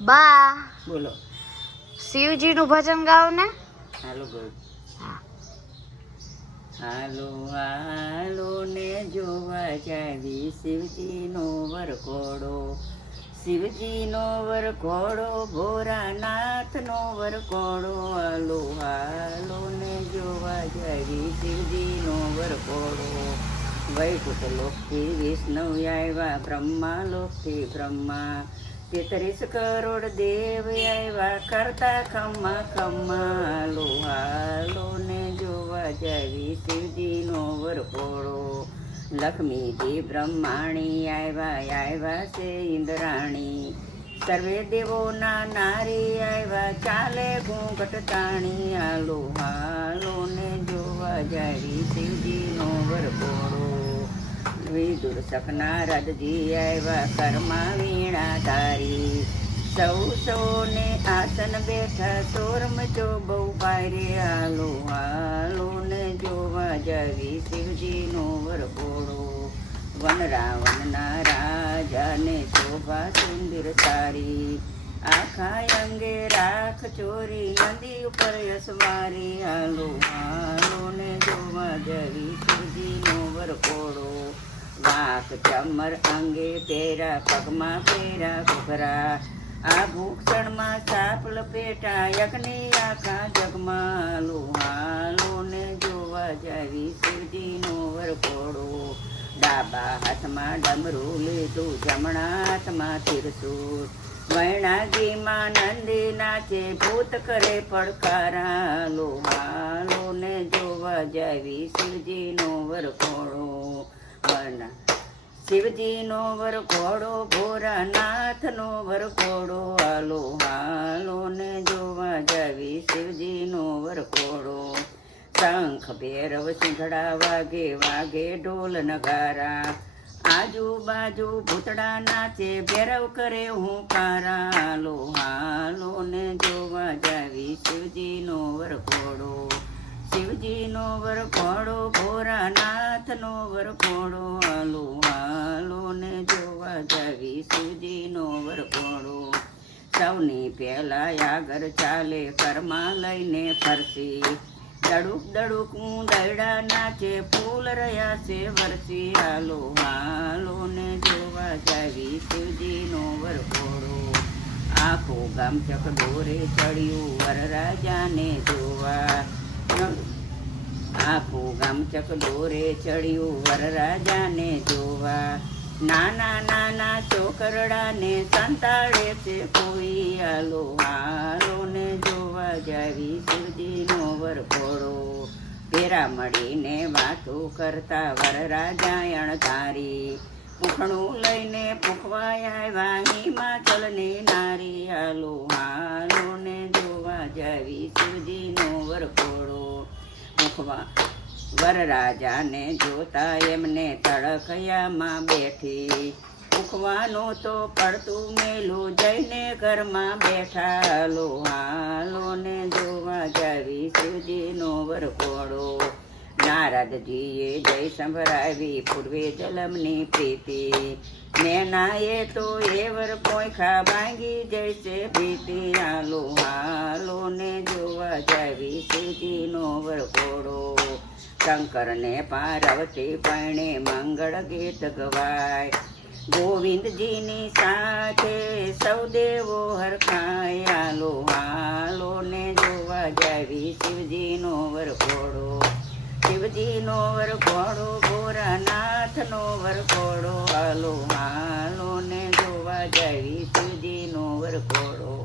બા બોલો. શિવજીનું ભજન ગાઓ ને. હાલો બોલ. હાલો હાલો ને જોવા જાવી શિવજીનો વરઘોડો, શિવજીનો વરઘોડો, ભોળાનાથનો વરઘોડો. હાલો હાલો ને જોવા જાવી શિવજીનો વરઘોડો. વૈકુંઠ લોકથી વિષ્ણુ આવ્યા, બ્રહ્મા લોકથી બ્રહ્મા, 33 કરોડ દેવ આવ્યા, કરતા ખમ્મા ખમ્મા. હાલો હાલો ને જોવા જાવી શિવજીનો વરઘોડો. લક્ષ્મીજી બ્રહ્માણી આવ્યા છે ઇન્દ્રાણી, સર્વે દેવોના નારી આવ્યા, ચાલે ઘૂંઘટ તાણી. હાલો હાલો ને જોવા જાવી શિવજીનો વરઘોડો. વિદુર શકના રદજી આવ્યા, કર્મા વીણા ધારી, સૌને આસન બેઠા, સોરમ ચો બહુ પાયરે. હાલો હાલો ને જોવા જાવી શિવજીનો વરઘોડો. વન રાવણના રાજાને શોભા સુંદર સારી, આખા અંગે રાખ ચોરી, નદી ઉપર યસવારી. હાલો હાલો ને જોવા જાવી શિવજીનો વરઘોડો. વાંક ચમર અંગે પેરા, પગમાં પેરા ઘૂઘરા, આ ભૂક્ષણમાં સાપ લપેટા, યજ્ઞની આખા જગમાં. હાલો હાલો ને જોવા જાવી શિવજીનો વરઘોડો. ડાબા હાથમાં ડમરું લીધું, જમણા હાથમાં ત્રિશૂળ, વૈણાજીમાં નંદી નાચે, ભૂત કરે પડકારા. હાલો હાલો ને જોવા જાવી શિવજીનો વરઘોડો. શિવજીનો વરઘોડો, ભોળાનાથનો વરઘોડો. હાલો હાલો ને જોવા જાવી શિવજીનો વરઘોડો. શંખ ભૈરવ સિંઘડા વાગે, વાગે ઢોલ નગારા, આજુબાજુ ભૂતડા નાચે, ભૈરવ કરે હુંકારા. હાલો હાલો ને જોવા જાવી શિવજીનો વરઘોડો. શિવજીનો વરઘોડો, ભોળાનાથનો વરઘોડો. હાલો હાલો ને જોવા જાવી શિવજીનો વરઘોડો. સૌની પહેલા આગળ ચાલે, કર્મા લઈને ફરસી, દડુક દડુક દડા નાચે, ફૂલ રહ્યા છે વરસી. હાલો હાલો ને જોવા જાવી શિવજીનો વરઘોડો. આખું ગામ ચક દોરે ચડ્યું, વરરાજાને જોવા, આખું ગામ ચક દોરે ચડ્યું, વરરાજાને જોવા. નાના નાના છોકરડાને સંતાડે છે કોઈ. હાલો હાલો ને જોવા જાવી શિવજીનો વરઘોડો. ભેરા મળીને વાતો કરતા, વરરાજા અણધારી, પૂંખણું લઈને પૂંખવા આવ્યા, હિમાચલની નારી. હાલો હાલો ને જોવા જાવી શિવજીનો વરઘોડો. પૂંખવા વરરાજાને જોતા એમને તડકયામાં બેઠી, પૂંખવાનું તો પડતું મેલું, જઈને ઘરમાં બેઠા. હાલો હાલો ને જોવા જાવી શિવજીનો વરઘોડો. નારદજીએ જય સંભળાવી, પૂર્વે જલમની પ્રીતિ, નેનાએ તો એવર પોંખા, ભાંગી જૈસે ભીતિ. હાલો હાલો ને જોવા જાવી શિવજીનો વરઘોડો. શંકરને પાર્વતી પરણે, મંગળ ગીત ગવાય, ગોવિંદજીની સાથે સૌ દેવો હરખાય. હાલો હાલો ને જોવા જાવી શિવજીનો વરઘોડો. શિવજીનો વરઘોડો, ભોળાનાથનો વરઘોડો. હાલો હાલો ને જોવા જાવી શિવજીનો વરઘોડો.